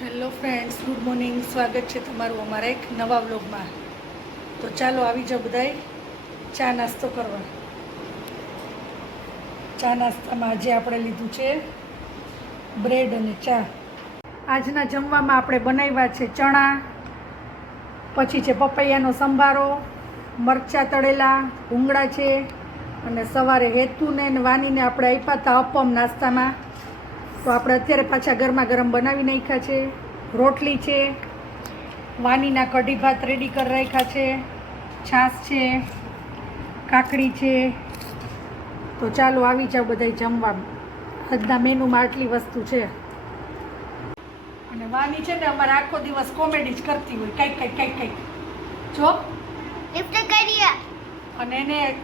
Hello friends, good morning. સ્વાગત છે તમારું અમારા એક નવા વ્લોગમાં. તો ચાલો આવી જાઓ બધાય. ચા નાસ્તો કરવા. ચા નાસ્તામાં આજે આપણે લીધું છે બ્રેડ અને ચા. આજના જમવામાં આપણે બનાવ્યા છે ચણા, પછી છે પપૈયાનો સંભારો, મરચાં તળેલા, ભૂંગળા છે, અને સવારે હેતુને વાનીને આપણે આપ્યા હતા અપમ નાસ્તામાં. તો આપણે અત્યારે પાછા ગરમા ગરમ બનાવી નાખ્યા છે. રોટલી છે. વાનીના કઢી ભાત રેડી કરી રાખ્યા છે. છાશ છે. કાકડી છે. તો ચાલો આવી જાઓ બધા જમવા. આજના મેનુમાં આટલી વસ્તુ છે. અને વાની છે ને અમારે આખો દિવસ કોમેડી જ કરતી હોય. કંઈક કંઈક કંઈક કંઈક. જો? અને એને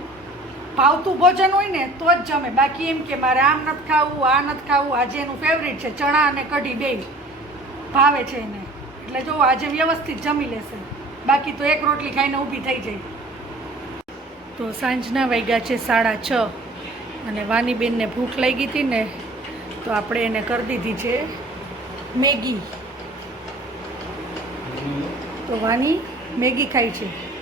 ભાવતું ભોજન હોય ને, તો જ જમે. બાકી એમ કે મારે આમ નથી ખાવું, આ નથી ખાવું, આજે એનું ફેવરિટ છે, ચણા અને કઢી બે. ભાવે છે એને. એટલે જો આજે વ્યવસ્થિત જમી લેશે. બાકી તો એક રોટલી ખાઈને ઊભી થઈ જાય. તો સાંજના વાગ્યા છે સાડા છ. અને વાનીબેનને ભૂખ લાગી હતી ને, તો આપણે એને કરી દીધી છે મેગી. તો વાની મેગી ખાય છે.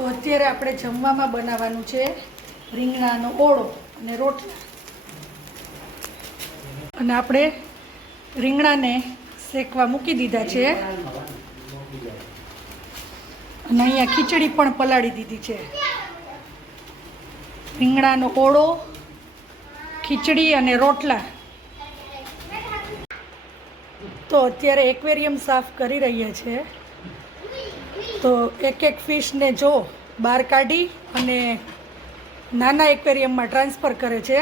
તો અત્યારે આપણે જમવામાં બનાવવાનું છે રીંગણાનો ઓળો અને રોટલા. અને આપણે રીંગણાને શેકવા મૂકી દીધા છે. અને અહીંયા ખીચડી પણ પલાળી દીધી છે. રીંગણાનો ઓળો, ખીચડી અને રોટલા. તો અત્યારે એક્વેરિયમ સાફ કરી રહ્યા છે. તો એક એક ફિશને જો બહાર કાઢી અને નાના એક્વેરિયમમાં ટ્રાન્સફર કરે છે.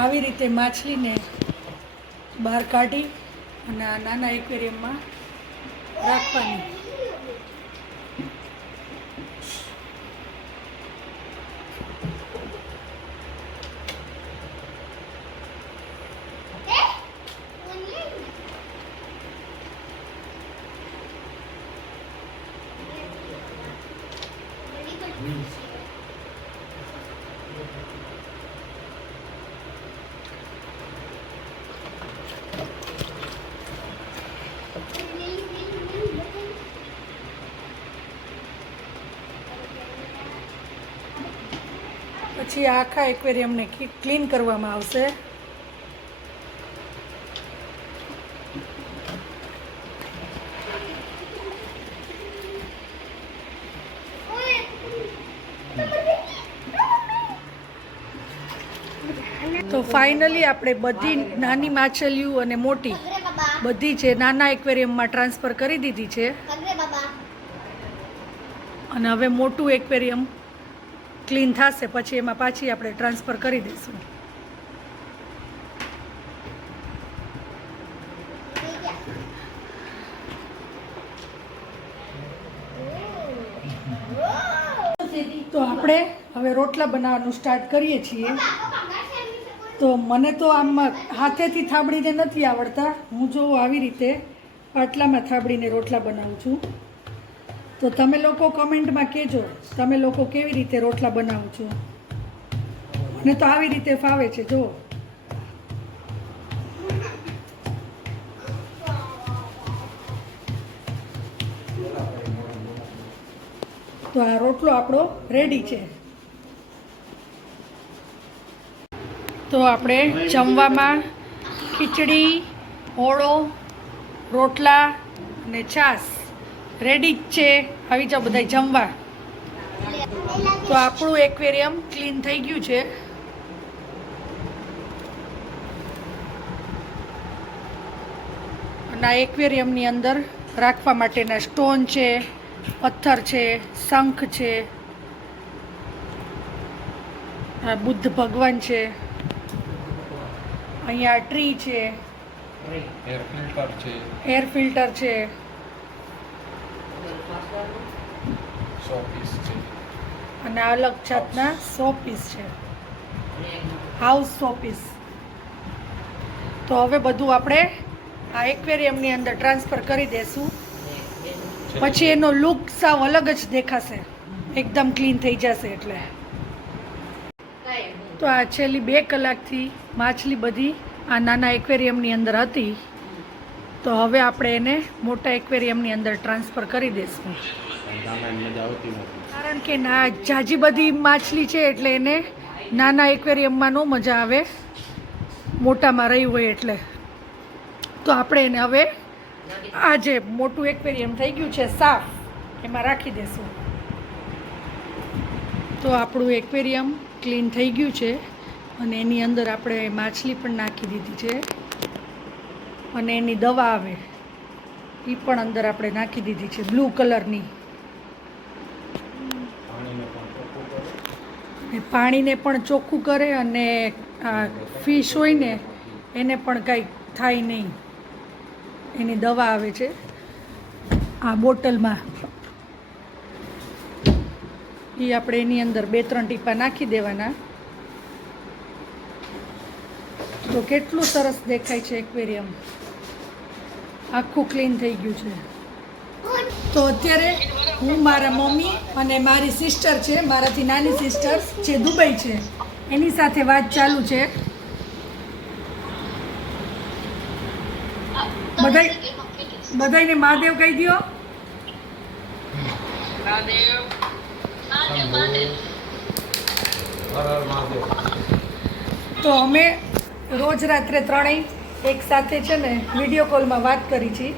આવી રીતે માછલીને બહાર કાઢી અને આ નાના એક્વેરિયમમાં રાખવાની. પછી આખા એક્વેરિયમને ક્લીન કરવામાં આવશે. તો ફાઇનલી આપણે બધી નાની માછલીઓ અને મોટી બધી જે નાના એક્વેરિયમમાં ટ્રાન્સફર કરી દીધી છે. અને હવે મોટું એક્વેરિયમ ક્લીન થશે, પછી એમાં પાછી આપણે ટ્રાન્સફર કરી દઈશું. તો આપણે હવે રોટલા બનાવવાનું સ્ટાર્ટ કરીએ છીએ. તો મને તો આમ હાથેથી થાબડીને નથી આવડતા. હું જો આવી રીતે પાટલામાં થાબડીને રોટલા બનાવું છું. તો તમે લોકો કમેન્ટમાં કહેજો, તમે લોકો કેવી રીતે રોટલા બનાવો છો? મને તો આવી રીતે ફાવે છે જો તો આ રોટલો આપણો રેડી છે. તો આપણે જમવામાં ખીચડી, ઓળો, રોટલા અને છાશ. રેડી જ છે. આવી જાઓ બધા જમવા. તો આપણું એક્વેરિયમ ક્લીન થઈ ગયું છે. અને આ એક્વેરિયમની અંદર રાખવા માટેના સ્ટોન છે પથ્થર છે શંખ છે. આ બુદ્ધ ભગવાન છે. અહીંયા ટ્રી છે. એર ફિલ્ટર છે. એર ફિલ્ટર છે. શોપીસ છે. અને અલગ જાતના સો પીસ છે. હાઉસ સો પીસ તો હવે બધું આપણે આ એક્વેરિયમની અંદર ટ્રાન્સફર કરી દેશું. પછી એનો લુક સાવ અલગ જ દેખાશે. એકદમ ક્લીન થઈ જશે એટલે. તો આ છેલ્લી બે કલાકથી માછલી બધી આ નાના એક્વેરિયમની અંદર હતી. તો હવે આપણે એને મોટા એક્વેરિયમની અંદર ટ્રાન્સફર કરી દઈશું કારણ કે ના, જાજી બધી માછલી છે એટલે એને નાના એક્વેરિયમમાં ન મજા આવે. મોટામાં રહી હોય એટલે. તો આપણે એને હવે આ જે મોટું એક્વેરિયમ થઈ ગયું છે સાફ, એમાં રાખી દેશું. તો આપણું એક્વેરિયમ ક્લીન થઈ ગયું છે અને એની અંદર આપણે માછલી પણ નાખી દીધી છે. અને એની દવા આવે એ પણ અંદર આપણે નાખી દીધી છે, બ્લુ કલરની પાણીને પણ ચોખ્ખું કરો એ પાણીને પણ ચોખ્ખું કરે અને ફિશ હોય ને, એને પણ કાંઈ થાય નહીં. એની દવા આવે છે, આ બોટલમાં. એ આપણે એની અંદર બે ત્રણ ટીપા નાખી દેવાના. તો કેટલું સરસ દેખાય છે એક્વેરિયમ. આખું ક્લીન થઈ ગયું છે. તો અત્યારે હું મારા મમ્મી અને મારી સિસ્ટર છે મારાથી નાની સિસ્ટર જે દુબઈ છે. એની સાથે વાત ચાલુ છે. બધાય બધાયને મહાદેવ કહી દો તો અમે રોજ રાત્રે ત્રણેય એક સાથે છે ને વીડિયો કોલમાં વાત કરી છીએ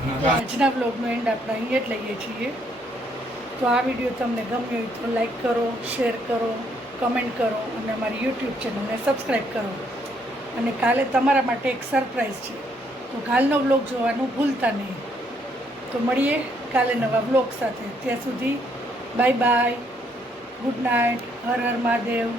આજના બ્લોગનો એન્ડ આપણે અહીંયા જ લઈએ છીએ. તો આ વીડિયો તમને ગમ્યો હોય તો લાઈક કરો શેર કરો કમેન્ટ કરો અને અમારી યુટ્યુબ ચેનલને સબસ્ક્રાઈબ કરો. અને કાલે તમારા માટે એક સરપ્રાઈઝ છે. તો કાલનો બ્લોગ જોવાનું ભૂલતા નહીં. તો મળીએ કાલે નવા બ્લોગ સાથે. ત્યાં સુધી bye bye good night Har Har Mahadev.